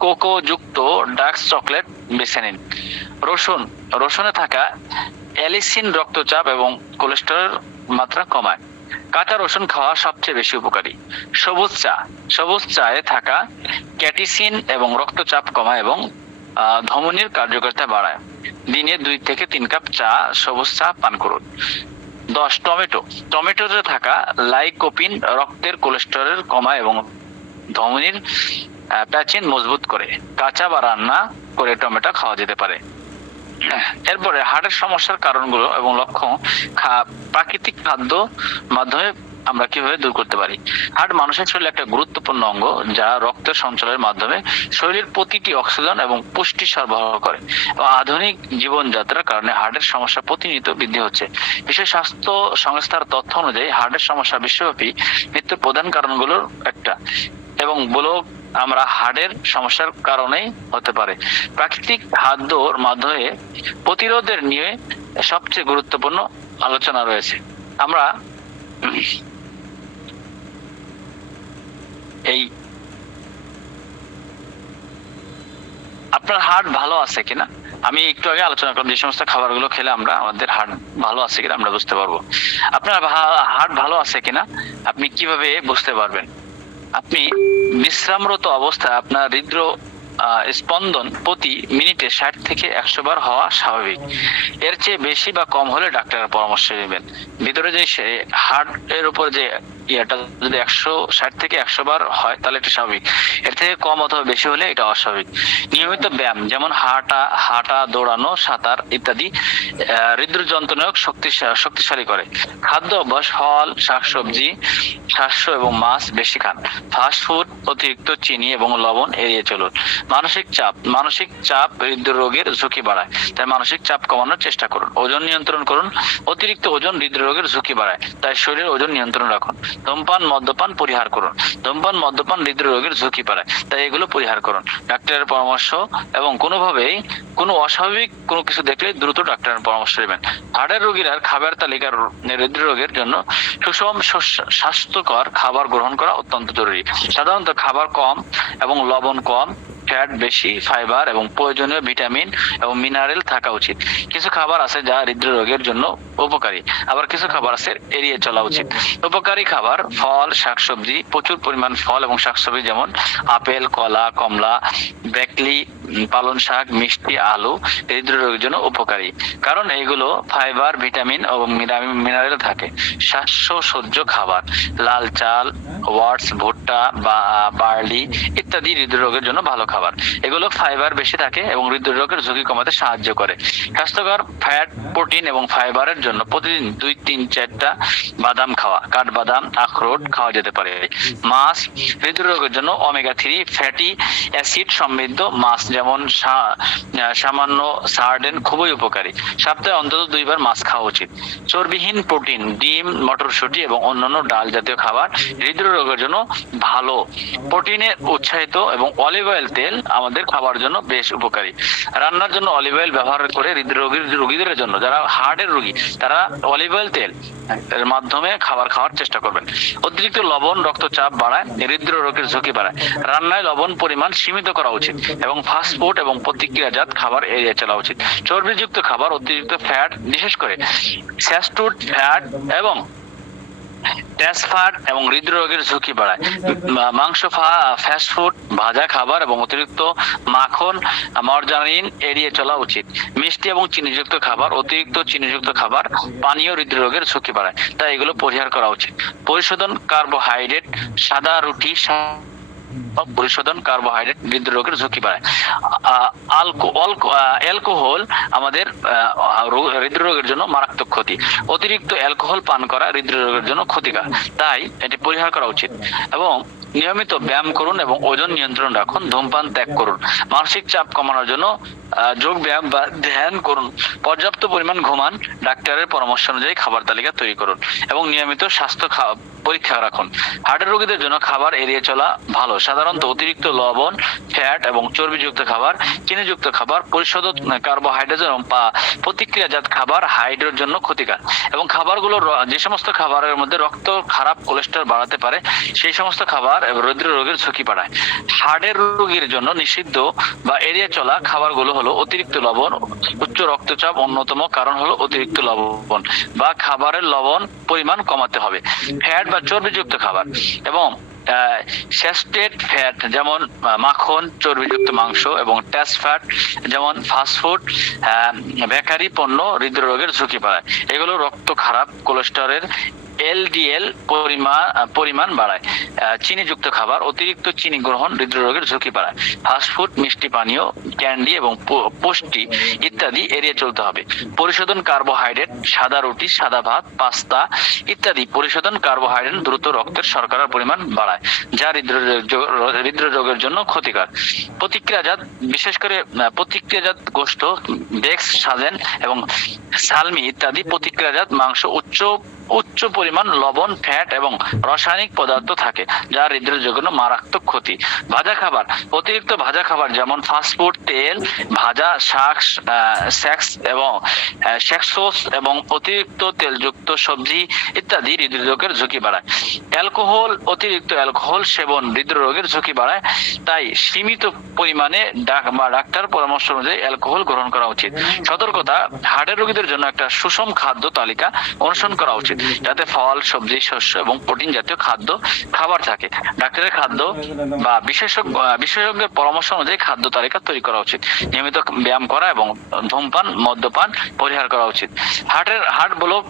কোকো যুক্ত ডার্ক চকলেট বেছে নিন। রসুনে থাকা অ্যালিসিন রক্তচাপ এবং কোলেস্টেরল মাত্রা কমায়। কাঁচা রসুন খাওয়া সবচেয়ে বেশি উপকারী। সবুজ চায়ে থাকা ক্যাটিসিন এবং রক্তচাপ কমায় এবং ধমনীর কার্যকারিতা বাড়ায়। দিনে 2 থেকে 3 কাপ সবুজ চা পান করুন। 10 টমেটোতে থাকা লাইকোপিন রক্তের কোলেস্টেরল কমায় এবং ধমনীর প্রাচীন মজবুত করে। কাঁচা বা রান্না করে টমেটো খাওয়া যেতে পারে। এরপরে হার্টের সমস্যার কারণগুলো এবং লক্ষণ প্রাকৃতিক খাদ্য মাধ্যমে আমরা কিভাবে দূর করতে পারি। হার্ট মানুষের শরীরে একটা গুরুত্বপূর্ণ অঙ্গ যা রক্তের সঞ্চালনের মাধ্যমে শরীরের প্রতিটি অক্সিজেন এবং পুষ্টি সরবরাহ করে। আধুনিক জীবনযাত্রার কারণে হার্টের সমস্যা প্রতিনিয়ত বৃদ্ধি হচ্ছে। বিশ্ব স্বাস্থ্য সংস্থার তথ্য অনুযায়ী হার্টের সমস্যা বিশ্বব্যাপী মৃত্যুর প্রধান কারণগুলোর একটা এবং আমরা হার্টের সমস্যার কারণেই হতে পারে। প্রাকৃতিক খাদ্যর মাধ্যমে প্রতিরোধের নিয়ে সবচেয়ে গুরুত্বপূর্ণ আলোচনা রয়েছে। আমরা এই আপনার হার্ট ভালো আছে কিনা, আমি একটু আগে আলোচনা করলাম যে সমস্ত খাবারগুলো খেলে আমাদের হার্ট ভালো আছে কিনা আমরা বুঝতে পারবো। আপনার হার্ট ভালো আছে কিনা আপনি কিভাবে বুঝতে পারবেন? আপনি বিশ্রামরত অবস্থায় আপনার স্পন্দন প্রতি মিনিটে 60 থেকে 100 বার হওয়া স্বাভাবিক। এর চেয়ে বেশি বা কম হলে ডাক্তারের পরামর্শ নেবেন। ভিতরে যে হার্ট এর উপর যে এটা যদি 160 থেকে 100 বার হয় তাহলে এটা স্বাভাবিক। এর থেকে কম অথবা বেশি হলে এটা অস্বাভাবিক। নিয়মিত ব্যায়াম যেমন হাঁটা, দৌড়ানো, সাঁতার ইত্যাদি হৃদযন্ত্রনায়ক শক্তিশালী করে। খাদ্য অভ্যাস, ফল, শাকসবজি, শস্য এবং মাছ বেশি খান। ফাস্ট ফুড, অতিরিক্ত চিনি এবং লবণ এড়িয়ে চলুন। মানসিক চাপ হৃদরোগের ঝুঁকি বাড়ায়, তাই মানসিক চাপ কমানোর চেষ্টা করুন। ওজন নিয়ন্ত্রণ করুন। অতিরিক্ত ওজন হৃদরোগের ঝুঁকি বাড়ায়, তাই শরীরের ওজন নিয়ন্ত্রণ রাখুন। ধূমপান, মদ্যপান পরিহার করুন। ধূমপান, মদ্যপান হৃদরোগের ঝুঁকি বাড়ায়, তাই এগুলো পরিহার করুন। ডাক্তারের পরামর্শ এবং কোনো অস্বাভাবিক কোনো কিছু দেখলে দ্রুত ডাক্তারের পরামর্শ নেবেন। হার্টের রোগীরা খাবার তালিকার হৃদরোগের জন্য সুষম স্বাস্থ্যকর খাবার গ্রহণ করা অত্যন্ত জরুরি। সাধারণত খাবার কম এবং লবণ কম, ফ্যাট বেশি, ফাইবার এবং প্রয়োজনীয় ভিটামিন এবং মিনারেল থাকা উচিত। কিছু খাবার আছে যা হৃদরোগের জন্য উপকারী, আবার কিছু খাবার আছে এড়িয়ে চলা উচিত। উপকারী খাবার: ফল, শাকসবজি, প্রচুর পরিমাণ ফল এবং শাকসবজি যেমন আপেল, কলা, কমলা, ব্রোকলি, পালং শাক, মিষ্টি, আলু হৃদরোগের জন্য উপকারী, কারণ এগুলো ফাইবার, ভিটামিন ও মিনারেল থাকে। শ্বাসসহ্য খাবার: লাল চাল, ওটস, ভুট্টা বা বার্লি ইত্যাদি হৃদরোগের জন্য ভালো খাবার। এগুলো ফাইবার বেশি থাকে এবং হৃদরোগের ঝুঁকি কমাতে সাহায্য করে। স্বাস্থ্যকর ফ্যাট, প্রোটিন এবং ফাইবারের জন্য প্রতিদিন 2-3-4টা বাদাম খাওয়া, কাঠবাদাম, আখরোট খাওয়া যেতে পারে। মাছ হৃদরোগের জন্য ওমেগা 3 ফ্যাটি অ্যাসিড সমৃদ্ধ মাছ যেমন সামান্য সার্ডেন খুবই উপকারী। সপ্তাহে অন্তত 2 বার মাছ খাওয়া উচিত। চর্বিহীন প্রোটিন: ডিম, মটরশুঁটি এবং অন্যান্য ডাল জাতীয় খাবার হৃদরোগের জন্য ভালো। প্রোটিনে উৎসাহিত এবং অলিভ অয়েল তেল আমাদের খাবার জন্য বেশ উপকারী। রান্নার জন্য অলিভ অয়েল ব্যবহার করে রোগীদের জন্য, যারা হার্টের রোগী তারা অলিভ অয়েল তেল এর মাধ্যমে খাবার খাওয়ার চেষ্টা করবেন। অতিরিক্ত লবণ রক্তচাপ বাড়ায়, হৃদরোগের ঝুঁকি বাড়ায়। রান্নায় লবণ পরিমাণ সীমিত করা উচিত এবং ফাস্ট ফাস্টফুড এবং প্রতিক্রিয়াজাত খাবার এড়িয়ে চলা উচিত। চর্বিযুক্ত খাবার, অতিরিক্ত ফ্যাট, বিশেষ করে স্যাচুরেটেড ফ্যাট এবং ট্রান্স ফ্যাট এবং হৃদরোগের ঝুঁকি বাড়ায়। মাংস, ফাস্ট ফুড, ভাজা খাবার এবং অতিরিক্ত মাখন, মার্জারিন এড়িয়ে চলা উচিত। মিষ্টি এবং চিনিযুক্ত খাবার, অতিরিক্ত চিনিযুক্ত খাবার, পানীয় হৃদরোগের ঝুঁকি বাড়ায়, তাই এগুলো পরিহার করা উচিত। পরিশোধন কার্বোহাইড্রেট, সাদা রুটি, পরিশোধন কার্বোহাইড্রেট হৃদরোগের ঝুঁকি বাড়ায়। অ্যালকোহল আমাদের হৃদরোগের জন্য মারাত্মক ক্ষতি। অতিরিক্ত অ্যালকোহল পান করা হৃদরোগের জন্য ক্ষতিকর, তাই এটি পরিহার করা উচিত। এবং নিয়মিত ব্যায়াম করুন এবং ওজন নিয়ন্ত্রণ রাখুন। ধূমপান ত্যাগ করুন। মানসিক চাপ কমানোর জন্য যোগ ব্যায়াম বা ধ্যান করুন। পর্যাপ্ত পরিমাণ ঘুমান। ডাক্তারের পরামর্শ অনুযায়ী খাবার তালিকা তৈরি করুন এবং নিয়মিত স্বাস্থ্য পরীক্ষা রাখুন। হার্টের রোগীদের জন্য খাবার এড়িয়ে চলা ভালো। সাধারণত অতিরিক্ত লবণ, ফ্যাট এবং চর্বিযুক্ত খাবার, চিনিযুক্ত খাবার, পরিশোধিত কার্বোহাইড্রেট এবং প্রতিক্রিয়াজাত খাবার হার্টের জন্য ক্ষতিকর। এবং খাবারগুলো, যে সমস্ত খাবারের মধ্যে রক্ত, খারাপ কোলেস্টেরল বাড়াতে পারে, সেই সমস্ত খাবার হৃদরোগের ঝুঁকি বাড়ায়। হার্টের রোগীর জন্য নিষিদ্ধ বা এড়িয়ে চলা খাবারগুলো হলো অতিরিক্ত লবণ। উচ্চ রক্তচাপ অন্যতম কারণ হলো অতিরিক্ত লবণ, বা খাবারের লবণ পরিমাণ কমাতে হবে। ফ্যাট বা চর্বিযুক্ত খাবার এবং স্যাচুরেটেড ফ্যাট যেমন মাখন, চর্বিযুক্ত মাংস এবং ট্রান্স ফ্যাট যেমন ফাস্টফুড, বেকারি পণ্য হৃদরোগের ঝুঁকি বাড়ায়। এগুলো রক্ত, খারাপ কোলেস্টেরলের এলডিএল পরিমাণ বাড়ায়। চিনিযুক্ত খাবার, অতিরিক্ত চিনি গ্রহণ হৃদরোগের ঝুঁকি বাড়ায়। ফাস্টফুড, মিষ্টি পানীয়, ক্যান্ডি এবং পুষ্টি ইত্যাদি এড়িয়ে চলতে হবে। পরিশোধন কার্বোহাইড্রেট, সাদা রুটি, সাদা ভাত, পাস্তা ইত্যাদি পরিশোধন কার্বোহাইড্রেট দ্রুত রক্তের শর্করার পরিমাণ বাড়ায়, যা হৃদরোগের জন্য ক্ষতিকর। প্রতিক্রিয়াজাত, বিশেষ করে প্রতিক্রিয়াজাত গোশত, ডেক্স, সাজেন এবং সালমি ইত্যাদি প্রতিক্রিয়াজাত মাংস উচ্চ পরিমাণ লবণ, ফ্যাট এবং রাসায়নিক পদার্থ থাকে, যা হৃদরোগের জন্য মারাত্মক ক্ষতি। ভাজা খাবার, অতিরিক্ত ভাজা খাবার যেমন ফাস্টফুড, তেল ভাজা, সেক্স এবং সেক্সোস এবং অতিরিক্ত তেলযুক্ত সবজি ইত্যাদি হৃদরোগের ঝুঁকি বাড়ায়। অ্যালকোহল, অতিরিক্ত অ্যালকোহল সেবন হৃদরোগের ঝুঁকি বাড়ায়, তাই সীমিত পরিমাণে ডাক্তার পরামর্শ অনুযায়ী অ্যালকোহল গ্রহণ করা উচিত। সতর্কতা, হার্টের রোগীদের জন্য একটা সুষম খাদ্য তালিকা অনুসরণ করা উচিত, যাতে ফল, সবজি, শস্য এবং প্রোটিন জাতীয় খাবার থাকে। ডাক্তারের খাদ্য বা বিশেষজ্ঞের পরামর্শ অনুযায়ী খাদ্য তালিকা তৈরি করা উচিত। নিয়মিত ব্যায়াম করা এবং ধূমপান, মদ্যপান পরিহার করা উচিত। হার্ট ব্লক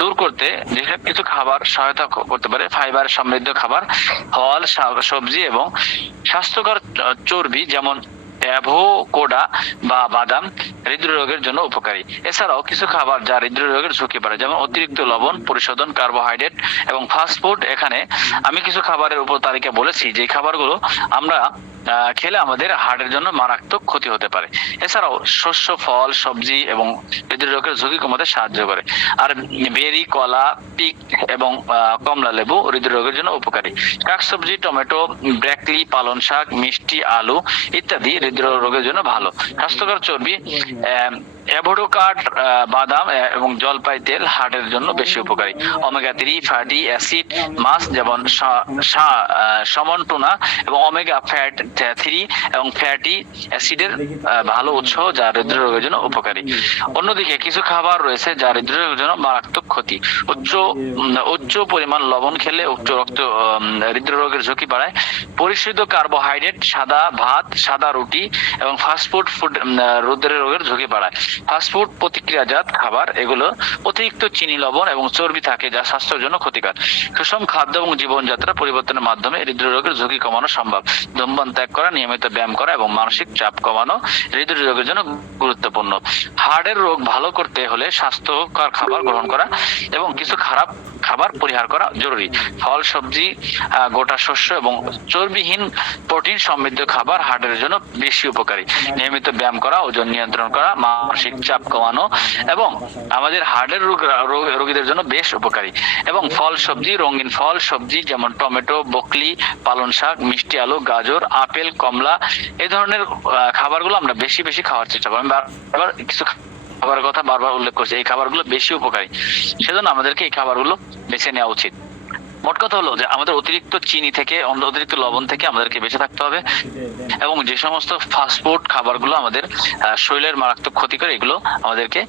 দূর করতে যেসব কিছু খাবার সহায়তা করতে পারে: ফাইবার সমৃদ্ধ খাবার, ফল, সবজি এবং স্বাস্থ্যকর চর্বি যেমন অ্যাভোকাডো বা বাদাম হৃদরোগের জন্য উপকারী। এছাড়াও কিছু খাবার যা হৃদরোগের ঝুঁকি বাড়ায়, যেমন অতিরিক্ত লবণ, পরিশোধন কার্বোহাইড্রেট এবং ফাস্টফুড। এখানে আমি কিছু খাবারের উপর তালিকা বলেছি, যে খাবারগুলো আমরা খেলে আমাদের হার্টের জন্য মারাত্মক ক্ষতি হতে পারে। এছাড়াও শস্য, ফল, সবজি এবং হৃদরোগের ঝুঁকি কমাতে সাহায্য করে। আর বেরি, কলা, পিক এবং কমলা লেবু হৃদরোগের জন্য উপকারী। শাকসবজি, টমেটো, ব্রোকলি, পালং শাক, মিষ্টি, আলু ইত্যাদি হৃদরোগের জন্য ভালো। স্বাস্থ্যকর চর্বি, অ্যাভোকাডো, বাদাম এবং জলপাই তেল হার্টের জন্য বেশি উপকারী। ওমেগা 3 ফ্যাটি অ্যাসিড মাছ যেমন সামন, টুনা এবং ওমেগা ফ্যাট 3 এবং ফ্যাটি অ্যাসিডের ভালো উৎস, যা হৃদরোগের জন্য উপকারী। অন্যদিকে কিছু খাবার রয়েছে যা হৃদরোগের জন্য মারাত্মক ক্ষতি। উচ্চ পরিমাণ লবণ খেলে উচ্চ হৃদরোগের ঝুঁকি বাড়ায়। পরিশোধিত কার্বোহাইড্রেট, সাদা ভাত, সাদা রুটি এবং ফাস্টফুড হৃদরোগের ঝুঁকি বাড়ায়। ফাস্টফুড, প্রতিক্রিয়াজাত খাবার, এগুলো অতিরিক্ত চিনি, লবণ এবং চর্বি থাকে, যা স্বাস্থ্যের জন্য ক্ষতিকর। সুষম খাদ্য এবং জীবনযাত্রা পরিবর্তনের মাধ্যমে হৃদরোগের ঝুঁকি কমানো সম্ভব। ধূমপান ত্যাগ করা, নিয়মিত ব্যায়াম করা এবং মানসিক চাপ কমানো হৃদরোগের জন্য গুরুত্বপূর্ণ। হার্টের রোগ ভালো করতে হলে স্বাস্থ্যকর খাবার গ্রহণ করা এবং কিছু খারাপ খাবার পরিহার করা জরুরি। ফল, সবজি, গোটা শস্য এবং চর্বিহীন প্রোটিন সমৃদ্ধ খাবার হার্টের জন্য বেশি উপকারী। নিয়মিত ব্যায়াম করা, ওজন নিয়ন্ত্রণ করা, মানসিক চাপ কমানো এবং আমাদের হার্টের রোগীদের জন্য বেশ উপকারী। এবং ফল, সবজি, রঙিন ফল, সবজি যেমন টমেটো, ব্রোকলি, পালং শাক, মিষ্টি আলু, গাজর, আপেল, কমলা, এই ধরনের খাবারগুলো আমরা বেশি বেশি খাওয়ার চেষ্টা করব। আমি বারবার কিছু খাবারের কথা বারবার উল্লেখ করছি, এই খাবারগুলো বেশি উপকারী, সেজন্য আমাদেরকে এই খাবারগুলো বেছে নেওয়া উচিত। মোট কথা হলো যে আমাদের অতিরিক্ত চিনি থেকে, অতিরিক্ত লবণ থেকে আমাদেরকে বেঁচে থাকতে হবে, এবং যে সমস্ত ফাস্টফুড খাবারগুলো আমাদের শরীরের মারাত্মক ক্ষতি করে এগুলো আমাদেরকে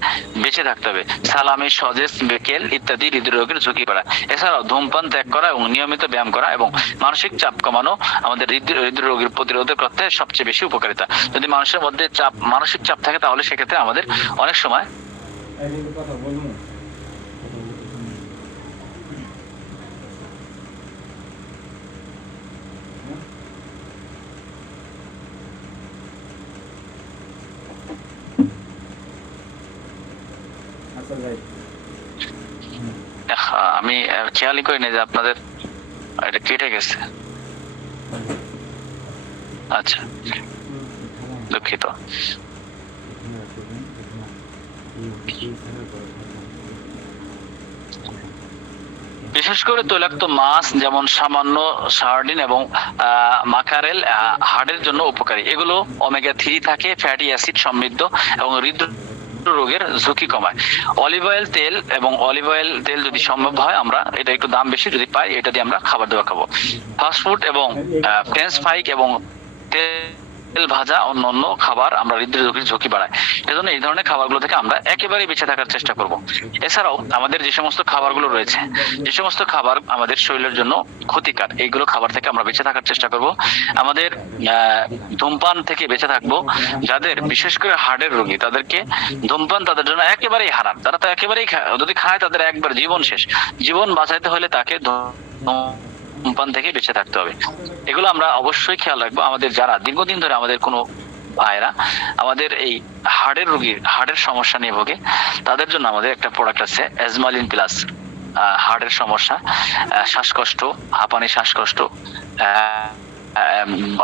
বেঁচে থাকতে হবে। সালামি, সজেস, বেকেল ইত্যাদি হৃদরোগের ঝুঁকি বাড়ায়। এছাড়াও ধূমপান ত্যাগ করা এবং নিয়মিত ব্যায়াম করা এবং মানসিক চাপ কমানো আমাদের হৃদরোগের প্রতিরোধের করতে সবচেয়ে বেশি উপকারিতা। যদি মানুষের মধ্যে মানসিক চাপ থাকে তাহলে সেক্ষেত্রে আমাদের অনেক সময় কথা বলুন। আমি খেয়ালই করিনি যে আপনাদের এটা কেটে গেছে। আচ্ছা, দুঃখিত। বিশেষ করে তৈলাক্ত মাছ যেমন সামান্য সার্ডিন এবং মাকারেল হার্টের জন্য উপকারী। এগুলো ওমেগা 3 থাকে, ফ্যাটি অ্যাসিড সমৃদ্ধ এবং হৃদরোগের ঝুঁকি কমায়। অলিভ অয়েল তেল এবং অলিভ অয়েল তেল যদি সম্ভব হয় আমরা এটা একটু দাম বেশি যদি পাই এটা দিয়ে আমরা খাবার দাবার খাবো। ফাস্টফুড এবং ফ্রেঞ্চ ফ্রাই এবং তেল ভাজা অন্যান্য খাবার আমরা হৃদরোগের ঝুঁকি বাড়ায়। এজন্য এই ধরনের খাবারগুলো থেকে আমরা একেবারেই বেঁচে থাকার চেষ্টা করব। এছাড়াও আমাদের যে সমস্ত খাবারগুলো রয়েছে, যে সমস্ত খাবার আমাদের শরীরের জন্য ক্ষতিকর, এইগুলো খাবার থেকে আমরা বেঁচে থাকার চেষ্টা করব। আমাদের ধূমপান থেকে বেঁচে থাকবো। যাদের বিশেষ করে হার্টের রোগী তাদেরকে ধূমপান তাদের জন্য একেবারেই হারাম। তারা তো একেবারেই যদি খায় তাদের একবার জীবন শেষ। জীবন বাঁচাইতে হলে তাকে ধূমপান থেকে বেঁচে থাকতে হবে। এগুলো আমরা অবশ্যই খেয়াল রাখবো। আমাদের যারা দীর্ঘদিন ধরে আমাদের কোনো ভাইরা আমাদের এই হার্টের সমস্যা নিয়ে ভোগে, তাদের জন্য আমাদের একটা প্রোডাক্ট আছে এজমালিন প্লাস। হার্টের সমস্যা, শ্বাসকষ্ট, হাঁপানি, শ্বাসকষ্ট,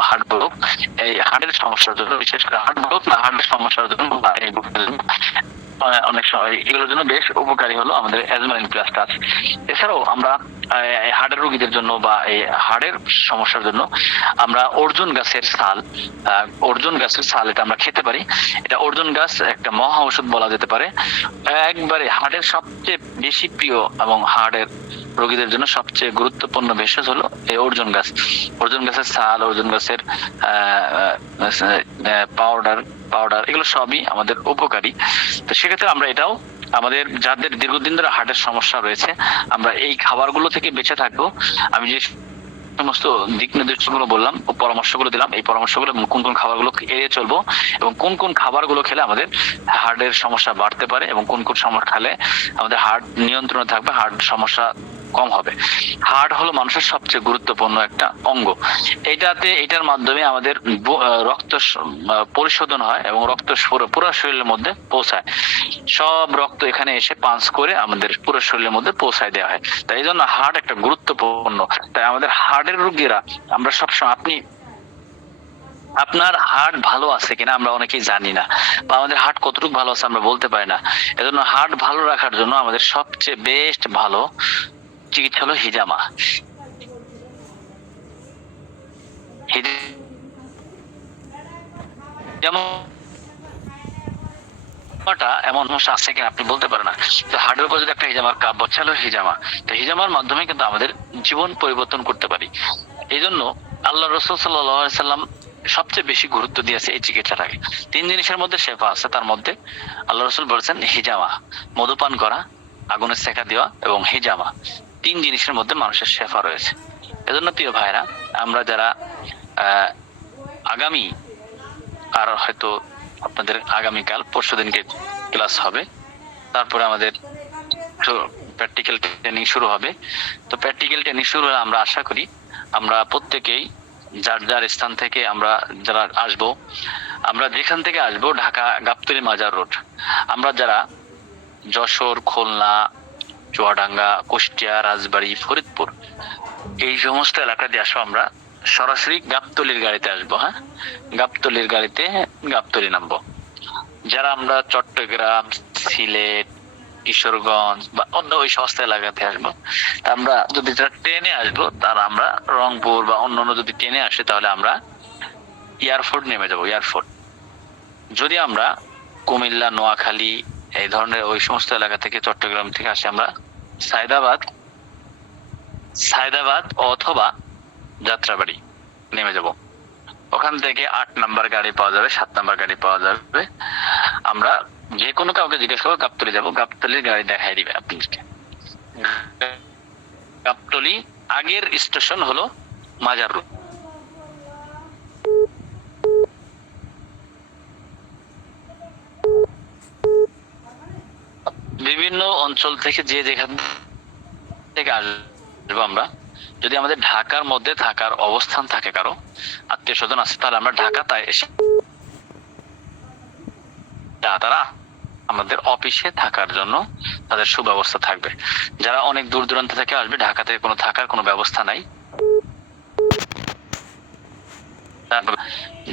হার্ট ব্লক, এই হার্টের সমস্যার জন্য, বিশেষ করে হার্ট ব্লক না হার্টের সমস্যার জন্য অনেক সময় এগুলোর জন্য বেশ উপকারী হলো আমাদের এজমালিন প্লাসটা আছে। এছাড়াও আমরা হার্টের রোগীদের জন্য বা এই হার্টের সমস্যার জন্য আমরা অর্জুন গাছের ছাল এটা আমরা খেতে পারি। এটা অর্জুন গাছ একটা মহা ঔষধ বলা যেতে পারে। একবারে হার্টের সবচেয়ে বেশি প্রিয় এবং হার্টের রোগীদের জন্য সবচেয়ে গুরুত্বপূর্ণ ভেষজ হলো এই অর্জুন গাছ। অর্জুন গাছের ছাল, অর্জুন গাছের পাউডার এগুলো সবই আমাদের উপকারী। তো সেক্ষেত্রে আমরা এটাও আমাদের যাদের দীর্ঘদিন ধরে হার্টের সমস্যা রয়েছে আমরা এই খাবারগুলো থেকে বেঁচে থাকবো। আমি যে সমস্ত দিক নির্দেশগুলো বললাম ও পরামর্শগুলো দিলাম, এই পরামর্শগুলো কোন কোন খাবারগুলো এড়িয়ে চলবো এবং কোন কোন খাবারগুলো খেলে আমাদের হার্টের সমস্যা বাড়তে পারে এবং কোন কোন সমস্যা খেলে আমাদের হার্ট নিয়ন্ত্রণে থাকবে, হার্ট সমস্যা কম হবে। হার্ট হলো মানুষের সবচেয়ে গুরুত্বপূর্ণ একটা অঙ্গ। এটার মাধ্যমে আমাদের রক্ত পরিশোধন হয় এবং রক্ত পুরো শরীরের মধ্যে পৌঁছায়। সব রক্ত এখানে এসে পাঞ্চ করে আমাদের পুরো শরীরের মধ্যে পৌঁছায় দেওয়া হয়। তাই এই জন্য হার্ট একটা গুরুত্বপূর্ণ। তাই আমাদের হার্টের রোগীরা আমরা সবসময় আপনার হার্ট ভালো আছে কিনা আমরা অনেকেই জানি না, বা আমাদের হার্ট কতটুকু ভালো আছে আমরা বলতে পারি না। এজন্য হার্ট ভালো রাখার জন্য আমাদের সবচেয়ে বেস্ট ভালো চিকিৎসা হলো হিজামা। এমন সমস্যা আছে কিনা আপনি বলতে পারেন না, তো হার্টের উপর যদি একটা হিজামার কাপ বসে হলো হিজামা, তো হিজামার মাধ্যমে কিন্তু আমাদের জীবন পরিবর্তন করতে পারি। এই জন্য আল্লাহ রাসূল সাল্লাল্লাহু আলাইহি সাল্লাম সবচেয়ে বেশি গুরুত্ব দিয়েছে এই চিকিৎসাটাকে। 3 জিনিসের মধ্যে শেফা আছে, তার মধ্যে আল্লাহ রাসূল বলেছেন হিজামা, মধুপান করা, আগুনে সেকা দেওয়া এবং হিজামা। 3 জিনিসের মধ্যে মানুষের শেফা রয়েছে। এজন্য প্রিয় ভাইরা, আমরা যারা আগামী আর হয়তো আপনাদের আগামীকাল পরশুদিনকে ক্লাস হবে, তারপরে আমাদের প্র্যাকটিক্যাল ট্রেনিং শুরু হবে। তো প্র্যাকটিক্যাল ট্রেনিং শুরু হলে আমরা আশা করি আমরা প্রত্যেকেই যার যার স্থান থেকে আমরা যারা আসবো, আমরা যেখান থেকে আসবো, ঢাকা গাবতলী মাজার রোড, আমরা যারা যশোর, খুলনা, চুয়াডাঙ্গা, কুষ্টিয়া, রাজবাড়ী, ফরিদপুর এই সমস্ত এলাকা দিয়ে আসবো, আমরা সরাসরি গাবতলীর গাড়িতে আসবো। হ্যাঁ, গাবতলীর গাড়িতে গাবতলী নামবো। যারা আমরা চট্টগ্রাম, সিলেট, কিশোরগঞ্জ বা অন্য ওই সমস্ত এলাকাতে আসবো, আমরা যদি যারা ট্রেনে আসবো তারা আমরা রংপুর বা অন্য যদি ট্রেনে আসে তাহলে আমরা এয়ারপোর্ট নেমে যাবো। এয়ারপোর্ট যদি আমরা কুমিল্লা, নোয়াখালী এই ধরনের ওই সমস্ত এলাকা থেকে, চট্টগ্রাম থেকে আসে আমরা সায়দাবাদ অথবা যাত্রাবাড়ি নেমে যাব। ওখান থেকে 8 নাম্বার গাড়ি পাওয়া যাবে, 7 নাম্বার গাড়ি পাওয়া যাবে। আমরা যে কোনো কাউকে জিজ্ঞেস করবো গাবতলী যাবো, গাবতলির গাড়ি দেখাই দিবে আপনাদেরকে। গাবতলী আগের স্টেশন হলো মাজার রোড। বিভিন্ন অঞ্চল থেকে যে যেখান থেকে আসবো আমরা, যদি আমাদের ঢাকার মধ্যে থাকার অবস্থান থাকে, কারো আত্মীয় স্বজন আছে, তাহলে আমরা ঢাকা তাই এসে তারা আমাদের অফিসে থাকার জন্য তাদের সুব্যবস্থা থাকবে। যারা অনেক দূর দূরান্ত থেকে আসবে, ঢাকা থেকে কোনো থাকার কোনো ব্যবস্থা নাই,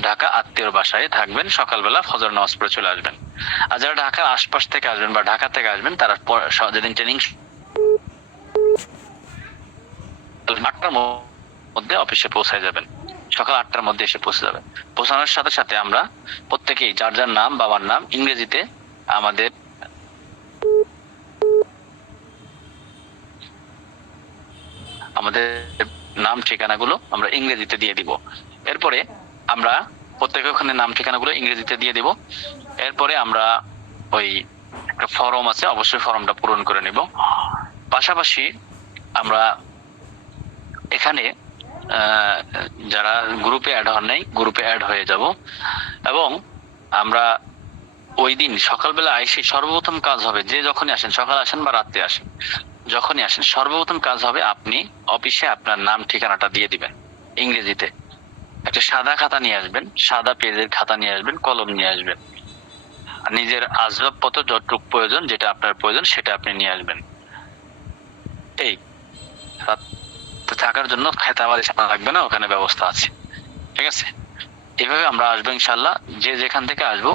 ঢাকা আত্মীয়র বাসায় থাকবেন, সকালবেলা ফজর নামাজ পড়ে চলে আসবেন। আর যারা ঢাকার আশপাশ থেকে আসবেন বা ঢাকা থেকে আসবেন, তারা যেদিন ট্রেনিং 8টার মধ্যে অফিসে পৌঁছায় যাবেন, সকাল 8টার মধ্যে এসে পৌঁছে যাবেন। পৌঁছানোর সাথে সাথে আমরা প্রত্যেকেই যার যার নাম, বাবার নাম ইংরেজিতে আমাদের নাম ঠিকানাগুলো আমরা ইংরেজিতে দিয়ে দিব। এরপরে আমরা প্রত্যেকে ওখানে নাম ঠিকানাগুলো ইংরেজিতে দিয়ে দিব। এরপরে আমরা ওই একটা ফর্ম আছে, অবশ্যই ফর্মটা পূরণ করে নিব। পাশাপাশি আমরা এখানে যারা গ্রুপে অ্যাড হন নাই, গ্রুপে অ্যাড হয়ে যাব। এবং আমরা ওই দিন সকালবেলা এসে সর্বপ্রথম কাজ হবে, যে যখনই আসেন, সকাল আসেন বা রাত্রে আসেন, যখনই আসেন সর্বপ্রথম কাজ হবে আপনি অফিসে আপনার নাম ঠিকানাটা দিয়ে দিবেন ইংরেজিতে। একটা সাদা খাতা নিয়ে আসবেন, সাদা পেজের খাতা নিয়ে আসবেন, কলম নিয়ে আসবেন। আর নিজের আসবাবপত্র যতটুকু প্রয়োজন, যেটা আপনার প্রয়োজন সেটা আপনি নিয়ে আসবেন। এই থাকার জন্য খেতাবাদ লাগবে না, ওখানে ব্যবস্থা আছে, ঠিক আছে? এভাবে আমরা আসবো ইনশাল্লাহ। যে যেখান থেকে আসবো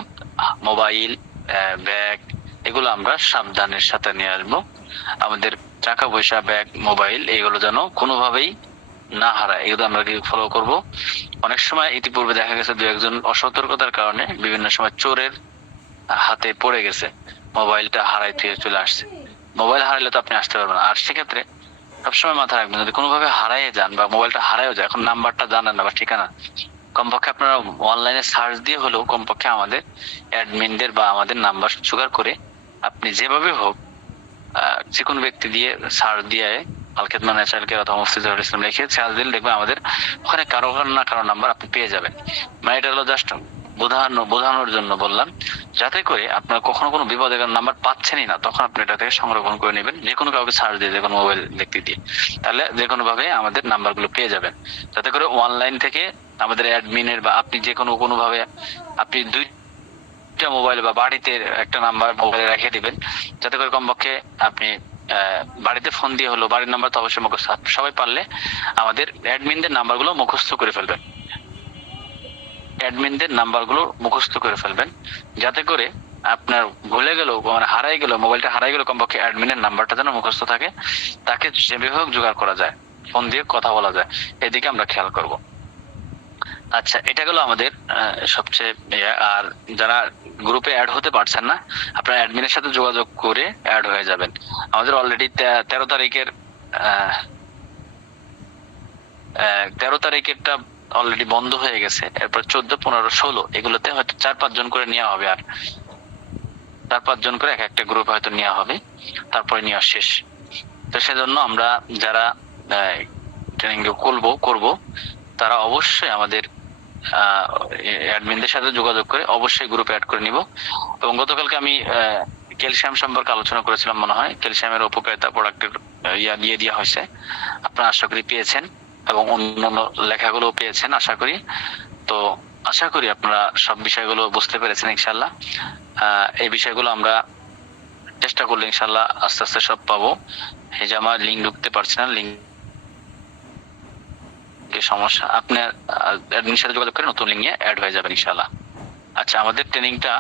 মোবাইল, ব্যাগ এগুলো আমরা সাবধানের সাথে নিয়ে আসবো। আমাদের টাকা পয়সা, ব্যাগ, মোবাইল এগুলো যেন কোনোভাবেই না হারায়, এগুলো আমরা ফলো করব। অনেক সময় ইতিপূর্বে দেখা গেছে দু একজন অসতর্কতার কারণে বিভিন্ন সময় চোরের হাতে পড়ে গেছে, মোবাইলটা হারাই থেকে চলে আসছে। মোবাইল হারাইলে তো আপনি আসতে পারবেন না। আর সেক্ষেত্রে সবসময় মাথায় রাখবেন, যদি কোনোভাবে হারাইয়ে যান বা মোবাইলটা হারাইও যায়, এখন নাম্বারটা জানেন না বা ঠিকানা, কমপক্ষে আপনারা অনলাইনে সার্চ দিয়ে হলেও কমপক্ষে আমাদের অ্যাডমিনদের বা আমাদের নাম্বার জোগাড় করে আপনি যেভাবে হোক যে কোনো ব্যক্তি দিয়ে সার্চ দিয়ে আল খেদমা ন্যাচারাল কেয়ার অথবা মুফতি জহুরুল ইসলাম লিখে সার্চ দিলে দেখবেন আমাদের ওখানে কারো না কারো নাম্বার আপনি পেয়ে যাবেন। মানে এটা হলো জাস্ট বোঝানোর জন্য বললাম, যাতে করে আপনার কখনো কোনো বিপদে নাম্বার পাচ্ছেনই না, তখন আপনি এটা থেকে সংরক্ষণ করে নেবেন, যে কোনো কাউকে সার্চ দিয়ে, যে কোনো মোবাইল ব্যক্তি দিয়ে, তাহলে যে কোনো ভাবে আমাদের নাম্বারগুলো পেয়ে যাবেন। যাতে করে অনলাইন থেকে আমাদের অ্যাডমিনের বা আপনি যে কোনো ভাবে আপনি দুইটা মোবাইল বা বাড়িতে একটা নাম্বার মোবাইলে রেখে দিবেন, যাতে করে কমপক্ষে আপনি বাড়িতে ফোন দিয়ে হলো, বাড়ির নাম্বার তো অবশ্যই মুখস্থ, সবাই পারলে আমাদের অ্যাডমিনদের নাম্বারগুলো মুখস্থ করে ফেলবেন, অ্যাডমিনদের নাম্বারগুলো মুখস্থ করে ফেলবেন, যাতে করে আপনার ভুলে গেল, মানে হারাই গেল, মোবাইলটা হারাই গেল, কমপক্ষে অ্যাডমিনের নাম্বারটা যেন মুখস্থ থাকে, তাকে যেভাবে হোক জোগাড় করা যায়, ফোন দিয়ে কথা বলা যায়, এদিকে আমরা খেয়াল করব। আচ্ছা, এটা গেল আমাদের সবচেয়ে আর যারা গ্রুপে অ্যাড হতে পারছেন না, আপনারা অ্যাডমিনের সাথে যোগাযোগ করে অ্যাড হয়ে যাবেন। আমাদের অলরেডি 13 তারিখের 13 তারিখেরটা অলরেডি বন্ধ হয়ে গেছে। এরপর 14, 15, 16 এগুলোতে হয়তো 4-5 জন করে নেওয়া হবে, আর 4-5 জন করে এক একটা গ্রুপ হয়তো নেওয়া হবে, তারপরে নেওয়া শেষ। তো সেজন্য আমরা যারা ট্রেনিং করব তারা অবশ্যই আমাদের অ্যাডমিনদের সাথে যোগাযোগ করে অবশ্যই গ্রুপে অ্যাড করে নিব। এবং গতকালকে আমি ক্যালসিয়াম সম্পর্কে আলোচনা করেছিলাম, মনে হয় ক্যালসিয়ামের উপকারিতা প্রোডাক্টের দিয়ে দেওয়া হয়েছে, আপনারা আশা করি পেয়েছেন, এবং অন্যান্য লেখাগুলো পেয়েছেন আশা করি। তো আশা করি আপনারা সব বিষয়গুলো বুঝতে পেরেছেন ইনশাল্লাহ। এই বিষয়গুলো আমরা চেষ্টা করলে ইনশাল্লাহ আস্তে আস্তে সব পাবো। হেজামা লিঙ্ক ঢুকতে পারছি না, লিঙ্ক সমস্যা, আপনার অ্যাডমিনের সাথে যোগাযোগ করে নতুন লিঙ্ক নিয়ে অ্যাড হয়ে যাবেন ইনশাল্লাহ। আচ্ছা, আমাদের ট্রেনিংটা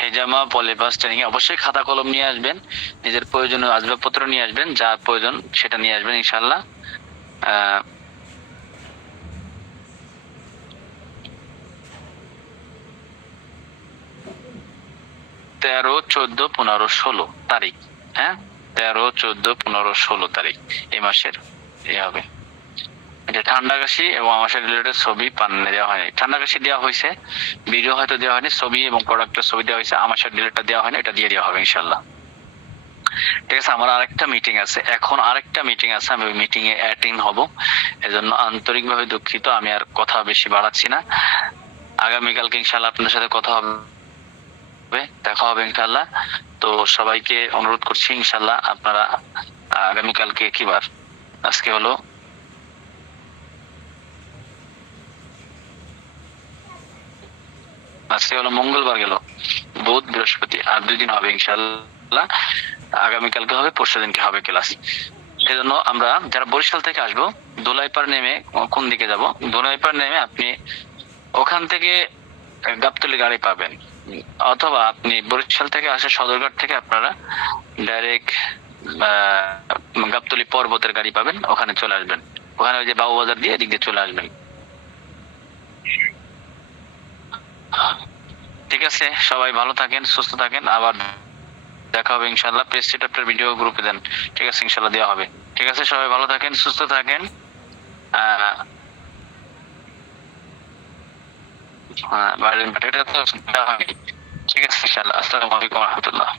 হেজামা পলিপাস ট্রেনিং এ অবশ্যই খাতা কলম নিয়ে আসবেন, নিজের প্রয়োজনীয় আসবাবপত্র নিয়ে আসবেন, যা প্রয়োজন সেটা নিয়ে আসবেন ইনশাল্লাহ। 13, 14, 15, 16 তারিখ, হ্যাঁ 13, 14, 15, 16 তারিখ এই মাসের হবে। এটা ঠান্ডা কাশি এবং আমার সাথে রিলেটেড ছবি পান্নে দেওয়া হয়নি। ঠান্ডা কাশি দেওয়া হয়েছে, ভিডিও হয়তো দেওয়া হয়নি, ছবি এবং প্রোডাক্টের ছবি দেওয়া হয়েছে, আমার সাথে রিলেটেড দেওয়া হয়নি, এটা দিয়ে দেওয়া হবে ইনশাল্লাহ। ঠিক আছে, আমার আরেকটা মিটিং আছে, এখন আরেকটা মিটিং আছে, আমি ওই মিটিং এ অ্যাটেন্ড হব, এজন্য আন্তরিকভাবে দুঃখিত, আমি আর কথা বেশি বাড়াচ্ছি না। আগামীকালকে ইনশাল্লাহ আপনাদের সাথে কথা হবে, দেখা হবে ইনশাল্লাহ। তো সবাইকে অনুরোধ করছি ইনশাল্লাহ আপনারা আগামীকালকে কি বার, আজকে হলো মঙ্গলবার গেল, বুধ বৃহস্পতি, আর 2 দিন হবে ইনশাল্লাহ। আগামীকালকে হবে, পরশু দিনকে হবে ক্লাস। সেজন্য আমরা যারা বরিশাল থেকে আসবো, দোলাইপাড় নেমে কোন দিকে যাব, দোলাইপাড় নেমে আপনি ওখান থেকে গাবতলী গাড়ি পাবেন, অথবা আপনি বরিশাল থেকে আসে সদরঘাট থেকে আপনারা ডাইরেক্ট গাবতলী পর্বতের গাড়ি পাবেন, ওখানে চলে আসবেন, ওখানে ওই যে বাবুবাজার দিয়ে এদিক দিয়ে চলে আসবেন। ঠিক আছে, সবাই ভালো থাকেন, সুস্থ থাকেন, আবার দেখা হবে ইনশাল্লাহ। পেজ সেটআপের ভিডিও গ্রুপে দেন, ঠিক আছে, ইনশাল্লাহ দেওয়া হবে। ঠিক আছে, সবাই ভালো থাকেন, সুস্থ থাকেন। বাইরের এটা তো দেওয়া হয়নি। ঠিক আছে ইনশাল্লাহ। আসসালামু আলাইকুম রহমতুল্লাহ।